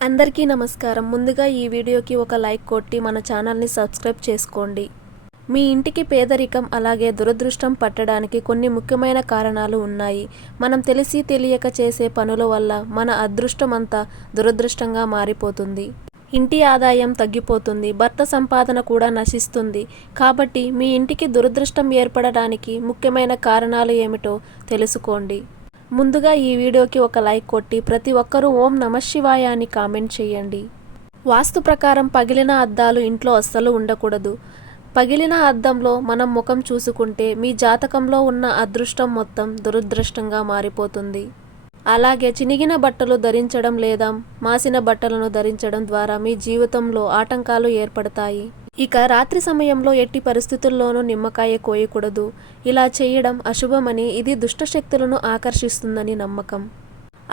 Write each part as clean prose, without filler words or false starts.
అందరికీ నమస్కారం. ముందుగా ఈ వీడియోకి ఒక లైక్ కొట్టి మన ఛానల్ని సబ్స్క్రైబ్ చేసుకోండి. మీ ఇంటికి పేదరికం అలాగే దురదృష్టం పట్టడానికి కొన్ని ముఖ్యమైన కారణాలు ఉన్నాయి. మనం తెలిసి తెలియక చేసే పనుల వల్ల మన అదృష్టం అంతా దురదృష్టంగా మారిపోతుంది. ఇంటి ఆదాయం తగ్గిపోతుంది, భర్త సంపాదన కూడా నశిస్తుంది. కాబట్టి మీ ఇంటికి దురదృష్టం ఏర్పడడానికి ముఖ్యమైన కారణాలు ఏమిటో తెలుసుకోండి. ముందుగా ఈ వీడియోకి ఒక లైక్ కొట్టి ప్రతి ఒక్కరూ ఓం నమఃశివాయ అని కామెంట్ చేయండి. వాస్తు ప్రకారం పగిలిన అద్దాలు ఇంట్లో అస్సలు ఉండకూడదు. పగిలిన అద్దంలో మనం ముఖం చూసుకుంటే మీ జాతకంలో ఉన్న అదృష్టం మొత్తం దురదృష్టంగా మారిపోతుంది. అలాగే చినిగిన బట్టలు ధరించడం లేదా మాసిన బట్టలను ధరించడం ద్వారా మీ జీవితంలో ఆటంకాలు ఏర్పడతాయి. ఇక రాత్రి సమయంలో ఎట్టి పరిస్థితుల్లోనూ నిమ్మకాయ కోయకూడదు. ఇలా చేయడం అశుభమని, ఇది దుష్టశక్తులను ఆకర్షిస్తుందని నమ్మకం.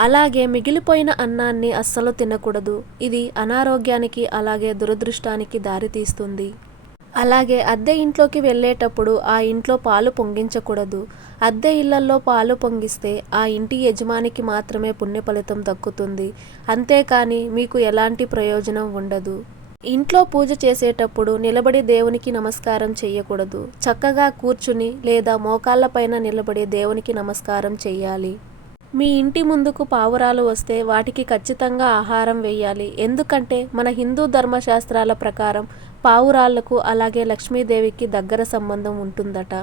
అలాగే మిగిలిపోయిన అన్నాన్ని అస్సలు తినకూడదు. ఇది అనారోగ్యానికి అలాగే దురదృష్టానికి దారితీస్తుంది. అలాగే అద్దె ఇంట్లోకి వెళ్ళేటప్పుడు ఆ ఇంట్లో పాలు పొంగించకూడదు. అద్దె ఇళ్లల్లో పాలు పొంగిస్తే ఆ ఇంటి యజమానికి మాత్రమే పుణ్య ఫలితం దక్కుతుంది. అంతేకాని మీకు ఎలాంటి ప్రయోజనం ఉండదు. ఇంట్లో పూజ చేసేటప్పుడు నిలబడి దేవునికి నమస్కారం చేయకూడదు. చక్కగా కూర్చుని లేదా మోకాళ్ళపైన నిలబడి దేవునికి నమస్కారం చెయ్యాలి. మీ ఇంటి ముందుకు పావురాలు వస్తే వాటికి ఖచ్చితంగా ఆహారం వేయాలి. ఎందుకంటే మన హిందూ ధర్మశాస్త్రాల ప్రకారం పావురాళ్లకు అలాగే లక్ష్మీదేవికి దగ్గర సంబంధం ఉంటుందట.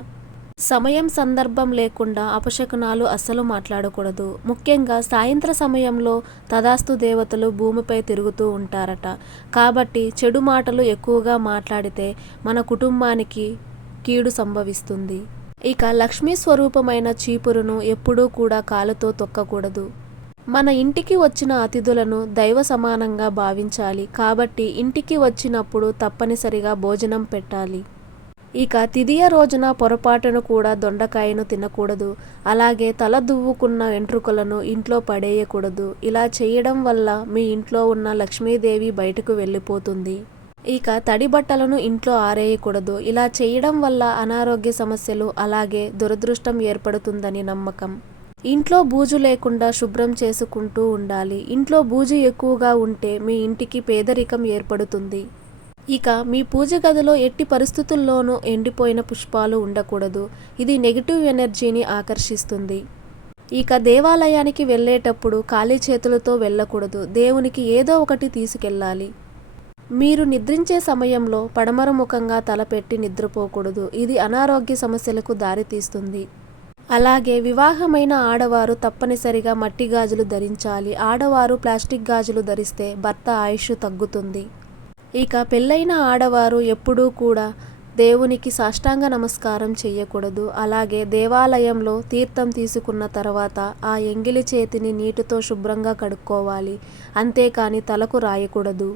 సమయం సందర్భం లేకుండా అపశకునాలు అస్సలు మాట్లాడకూడదు. ముఖ్యంగా సాయంత్ర సమయంలో తదాస్తు దేవతలు భూమిపై తిరుగుతూ ఉంటారట. కాబట్టి చెడు మాటలు ఎక్కువగా మాట్లాడితే మన కుటుంబానికి కీడు సంభవిస్తుంది. ఇక లక్ష్మీ స్వరూపమైన చీపురును ఎప్పుడూ కూడా కాలుతో తొక్కకూడదు. మన ఇంటికి వచ్చిన అతిథులను దైవ సమానంగా భావించాలి. కాబట్టి ఇంటికి వచ్చినప్పుడు తప్పనిసరిగా భోజనం పెట్టాలి. ఇక తిదియ రోజున పొరపాటును కూడా దొండకాయను తినకూడదు. అలాగే తల దువ్వుకున్న వెంట్రుకలను ఇంట్లో పడేయకూడదు. ఇలా చేయడం వల్ల మీ ఇంట్లో ఉన్న లక్ష్మీదేవి బయటకు వెళ్ళిపోతుంది. ఇక తడి బట్టలను ఇంట్లో ఆరేయకూడదు. ఇలా చేయడం వల్ల అనారోగ్య సమస్యలు అలాగే దురదృష్టం ఏర్పడుతుందని నమ్మకం. ఇంట్లో బూజు లేకుండా శుభ్రం చేసుకుంటూ ఉండాలి. ఇంట్లో బూజు ఎక్కువగా ఉంటే మీ ఇంటికి పేదరికం ఏర్పడుతుంది. ఇక మీ పూజ గదిలో ఎట్టి పరిస్థితుల్లోనూ ఎండిపోయిన పుష్పాలు ఉండకూడదు. ఇది నెగిటివ్ ఎనర్జీని ఆకర్షిస్తుంది. ఇక దేవాలయానికి వెళ్ళేటప్పుడు ఖాళీ చేతులతో వెళ్ళకూడదు. దేవునికి ఏదో ఒకటి తీసుకెళ్ళాలి. మీరు నిద్రించే సమయంలో పడమర ముఖంగా తలపెట్టి నిద్రపోకూడదు. ఇది అనారోగ్య సమస్యలకు దారితీస్తుంది. అలాగే వివాహమైన ఆడవారు తప్పనిసరిగా మట్టి గాజులు ధరించాలి. ఆడవారు ప్లాస్టిక్ గాజులు ధరిస్తే భర్త ఆయుష్ తగ్గుతుంది. ఇక పెళ్ళైన ఆడవారు ఎప్పుడూ కూడా దేవునికి సాష్టాంగ నమస్కారం చేయకూడదు. అలాగే దేవాలయంలో తీర్థం తీసుకున్న తర్వాత ఆ ఎంగిలి చేతిని నీటితో శుభ్రంగా కడుక్కోవాలి. అంతేకాని తలకు రాయకూడదు.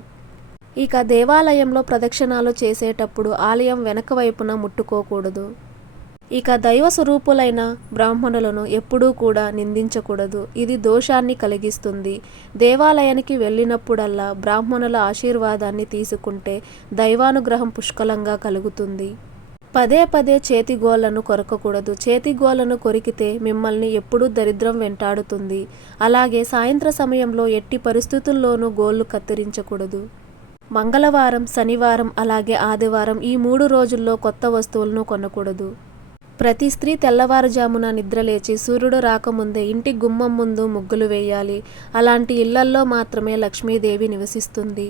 ఇక దేవాలయంలో ప్రదక్షిణాలు చేసేటప్పుడు ఆలయం వెనక వైపున ముట్టుకోకూడదు. ఇక దైవ స్వరూపులైన బ్రాహ్మణులను ఎప్పుడూ కూడా నిందించకూడదు. ఇది దోషాన్ని కలిగిస్తుంది. దేవాలయానికి వెళ్ళినప్పుడల్లా బ్రాహ్మణుల ఆశీర్వాదాన్ని తీసుకుంటే దైవానుగ్రహం పుష్కలంగా కలుగుతుంది. పదే పదే చేతిగోళ్లను కొరకకూడదు. చేతిగోళ్లను కొరికితే మిమ్మల్ని ఎప్పుడూ దరిద్రం వెంటాడుతుంది. అలాగే సాయంత్ర సమయంలో ఎట్టి పరిస్థితుల్లోనూ గోళ్లు కత్తిరించకూడదు. మంగళవారం, శనివారం అలాగే ఆదివారం ఈ 3 రోజుల్లో కొత్త వస్తువులను కొనకూడదు. ప్రతి స్త్రీ తెల్లవారుజామున నిద్రలేచి సూర్యుడు రాకముందే ఇంటి గుమ్మం ముందు ముగ్గులు వేయాలి. అలాంటి ఇళ్లల్లో మాత్రమే లక్ష్మీదేవి నివసిస్తుంది.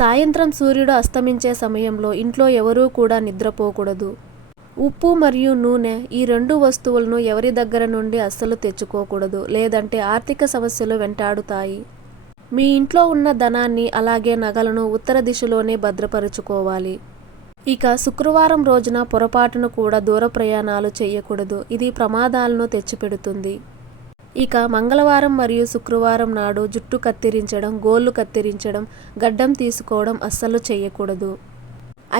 సాయంత్రం సూర్యుడు అస్తమించే సమయంలో ఇంట్లో ఎవరూ కూడా నిద్రపోకూడదు. ఉప్పు మరియు నూనె ఈ 2 వస్తువులను ఎవరి దగ్గర నుండి అస్సలు తెచ్చుకోకూడదు. లేదంటే ఆర్థిక సమస్యలు వెంటాడుతాయి. మీ ఇంట్లో ఉన్న ధనాన్ని అలాగే నగలను ఉత్తర దిశలోనే భద్రపరుచుకోవాలి. ఇక శుక్రవారం రోజున పొరపాటును కూడా దూర ప్రయాణాలు చేయకూడదు. ఇది ప్రమాదాలను తెచ్చిపెడుతుంది. ఇక మంగళవారం మరియు శుక్రవారం నాడు జుట్టు కత్తిరించడం, గోళ్లు కత్తిరించడం, గడ్డం తీసుకోవడం అస్సలు చేయకూడదు.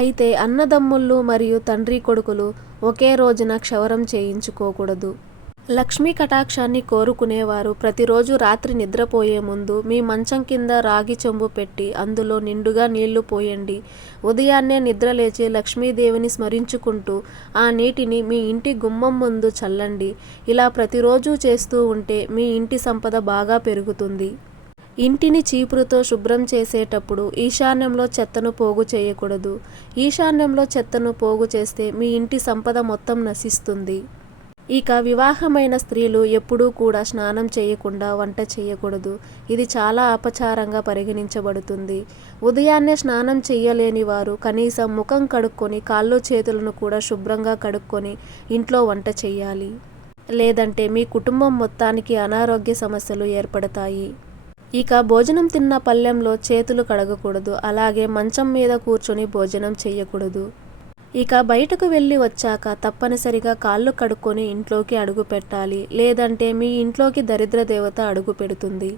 అయితే అన్నదమ్ముళ్ళు మరియు తండ్రి కొడుకులు ఒకే రోజున క్షవరం చేయించుకోకూడదు. లక్ష్మీ కటాక్షాన్ని కోరుకునేవారు ప్రతిరోజు రాత్రి నిద్రపోయే ముందు మీ మంచం కింద రాగి చెంబు పెట్టి అందులో నిండుగా నీళ్లు పోయండి. ఉదయాన్నే నిద్రలేచి లక్ష్మీదేవిని స్మరించుకుంటూ ఆ నీటిని మీ ఇంటి గుమ్మం ముందు చల్లండి. ఇలా ప్రతిరోజు చేస్తూ ఉంటే మీ ఇంటి సంపద బాగా పెరుగుతుంది. ఇంటిని చీపురుతో శుభ్రం చేసేటప్పుడు ఈశాన్యంలో చెత్తను పోగు చేయకూడదు. ఈశాన్యంలో చెత్తను పోగు చేస్తే మీ ఇంటి సంపద మొత్తం నశిస్తుంది. ఇక వివాహమైన స్త్రీలు ఎప్పుడూ కూడా స్నానం చేయకుండా వంట చేయకూడదు. ఇది చాలా అపచారంగా పరిగణించబడుతుంది. ఉదయాన్నే స్నానం చేయలేని వారు కనీసం ముఖం కడుక్కొని కాళ్ళు చేతులను కూడా శుభ్రంగా కడుక్కొని ఇంట్లో వంట చేయాలి. లేదంటే మీ కుటుంబం మొత్తానికి అనారోగ్య సమస్యలు ఏర్పడతాయి. ఇక భోజనం తిన్న పళ్ళెంలో చేతులు కడగకూడదు. అలాగే మంచం మీద కూర్చొని భోజనం చేయకూడదు. ఇక బయటకు వెళ్ళి వచ్చాక తప్పనిసరిగా కాళ్ళు కడుక్కొని ఇంట్లోకి అడుగు పెట్టాలి. లేదంటే మీ ఇంట్లోకి దరిద్ర దేవత అడుగు పెడుతుంది.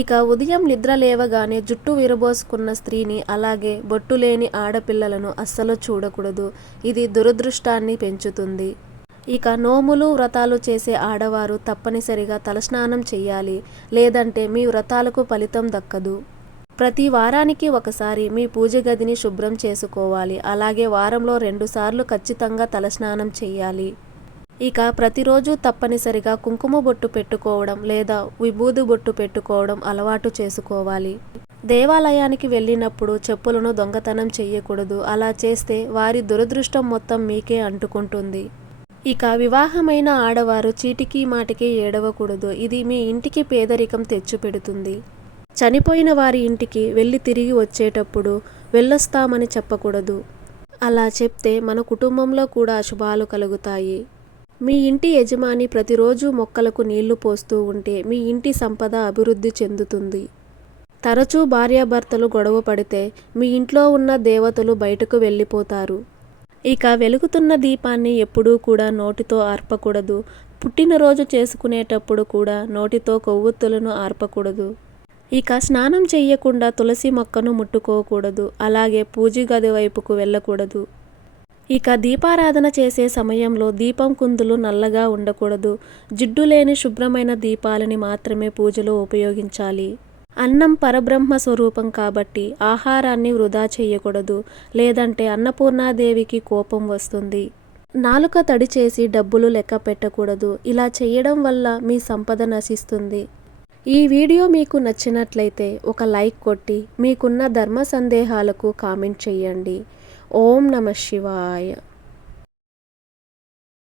ఇక ఉదయం నిద్ర లేవగానే జుట్టు విరబోసుకున్న స్త్రీని అలాగే బొట్టు లేని ఆడపిల్లలను అస్సలు చూడకూడదు. ఇది దురదృష్టాన్ని పెంచుతుంది. ఇక నోములు వ్రతాలు చేసే ఆడవారు తప్పనిసరిగా తలస్నానం చేయాలి. లేదంటే మీ వ్రతాలకు ఫలితం దక్కదు. ప్రతి వారానికి ఒకసారి మీ పూజ గదిని శుభ్రం చేసుకోవాలి. అలాగే వారంలో 2 సార్లు ఖచ్చితంగా తలస్నానం చేయాలి. ఇక ప్రతిరోజు తప్పనిసరిగా కుంకుమ బొట్టు పెట్టుకోవడం లేదా విభూది బొట్టు పెట్టుకోవడం అలవాటు చేసుకోవాలి. దేవాలయానికి వెళ్ళినప్పుడు చెప్పులను దొంగతనం చేయకూడదు. అలా చేస్తే వారి దురదృష్టం మొత్తం మీకే అంటుకుంటుంది. ఇక వివాహమైన ఆడవారు చీటికి మాటికి ఏడవకూడదు. ఇది మీ ఇంటికి పేదరికం తెచ్చిపెడుతుంది. చనిపోయిన వారి ఇంటికి వెళ్ళి తిరిగి వచ్చేటప్పుడు వెళ్ళొస్తామని చెప్పకూడదు. అలా చెప్తే మన కుటుంబంలో కూడా అశుభాలు కలుగుతాయి. మీ ఇంటి యజమాని ప్రతిరోజు మొక్కలకు నీళ్లు పోస్తూ ఉంటే మీ ఇంటి సంపద అభివృద్ధి చెందుతుంది. తరచూ భార్యాభర్తలు గొడవ పడితే మీ ఇంట్లో ఉన్న దేవతలు బయటకు వెళ్ళిపోతారు. ఇక వెలుగుతున్న దీపాన్ని ఎప్పుడూ కూడా నోటితో ఆర్పకూడదు. పుట్టినరోజు చేసుకునేటప్పుడు కూడా నోటితో కొవ్వొత్తులను ఆర్పకూడదు. ఇక స్నానం చేయకుండా తులసి మొక్కను ముట్టుకోకూడదు. అలాగే పూజ గది వైపుకు వెళ్ళకూడదు. ఇక దీపారాధన చేసే సమయంలో దీపం కుందులు నల్లగా ఉండకూడదు. జిడ్డు లేని శుభ్రమైన దీపాలని మాత్రమే పూజలో ఉపయోగించాలి. అన్నం పరబ్రహ్మ స్వరూపం కాబట్టి ఆహారాన్ని వృధా చేయకూడదు. లేదంటే అన్నపూర్ణాదేవికి కోపం వస్తుంది. నాలుక తడి చేసి డబ్బులు లెక్క పెట్టకూడదు. ఇలా చేయడం వల్ల మీ సంపద నశిస్తుంది. ఈ వీడియో మీకు నచ్చినట్లయితే ఒక లైక్ కొట్టి మీకున్న ధర్మ సందేహాలకు కామెంట్ చేయండి. ఓం నమః శివాయ.